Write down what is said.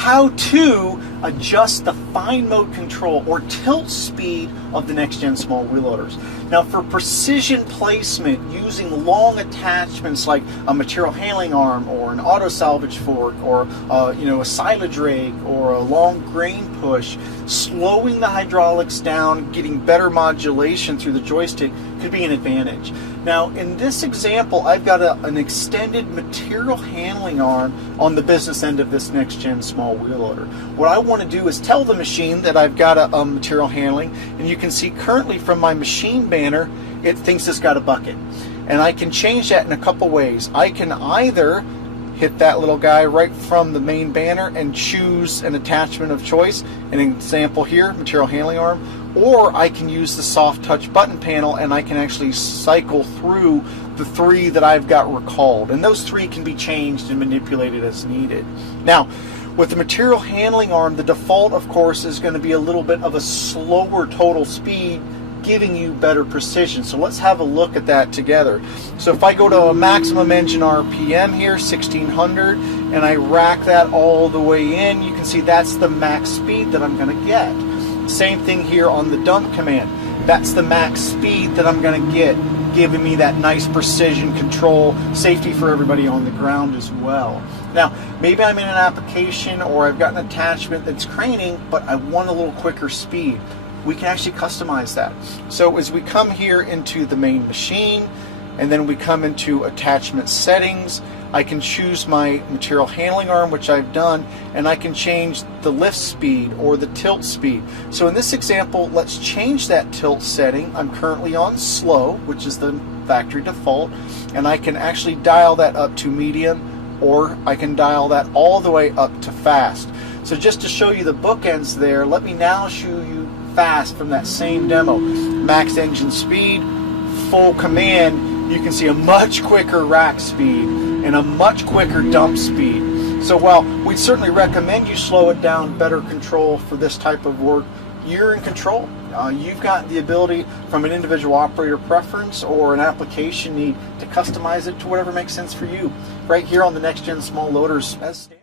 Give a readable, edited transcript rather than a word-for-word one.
how to adjust the fine mode control or tilt speed of the next gen small wheel loaders. Now, for precision placement using long attachments like a material handling arm or an auto salvage fork or a silage rake or a long grain push, slowing the hydraulics down, getting better modulation through the joystick could be an advantage. Now, in this example, I've got an extended material handling arm on the business end of this next gen small wheel loader. What I want to do is tell the machine that I've got a material handling, and you can see currently from my machine banner, it thinks it's got a bucket. And I can change that in a couple ways. I can either hit that little guy right from the main banner and choose an attachment of choice, an example here, material handling arm, or I can use the soft touch button panel and I can actually cycle through the 3 that I've got recalled, and those 3 can be changed and manipulated as needed. Now, with the material handling arm, the default of course is going to be a little bit of a slower total speed, giving you better precision. So let's have a look at that together. So if I go to a maximum engine RPM here, 1600, and I rack that all the way in, you can see that's the max speed that I'm going to get. Same thing here on the dump command. That's the max speed that I'm going to get, giving me that nice precision control, safety for everybody on the ground as well. Now, maybe I'm in an application or I've got an attachment that's craning, but I want a little quicker speed. We can actually customize that. So as we come here into the main machine, and then we come into attachment settings, I can choose my material handling arm, which I've done, and I can change the lift speed or the tilt speed. So in this example, let's change that tilt setting. I'm currently on slow, which is the factory default, and I can actually dial that up to medium, or I can dial that all the way up to fast. So just to show you the bookends there, let me now show you fast from that same demo. Max engine speed, full command, you can see a much quicker rack speed and a much quicker dump speed. So while we'd certainly recommend you slow it down, better control for this type of work, you're in control. You've got the ability from an individual operator preference or an application need to customize it to whatever makes sense for you. Right here on the next gen small loaders as standard.